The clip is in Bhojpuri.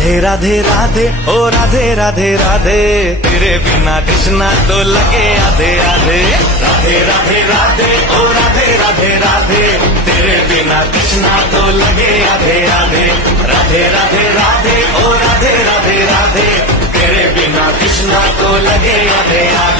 राधे राधे राधे ओ राधे राधे राधे, तेरे बिना कृष्णा तो लगे आधे आधे। राधे राधे राधे ओ राधे राधे राधे, तेरे बिना कृष्णा तो लगे आधे आधे। राधे राधे राधे ओ राधे राधे राधे, तेरे बिना कृष्णा तो लगे आधे आधे।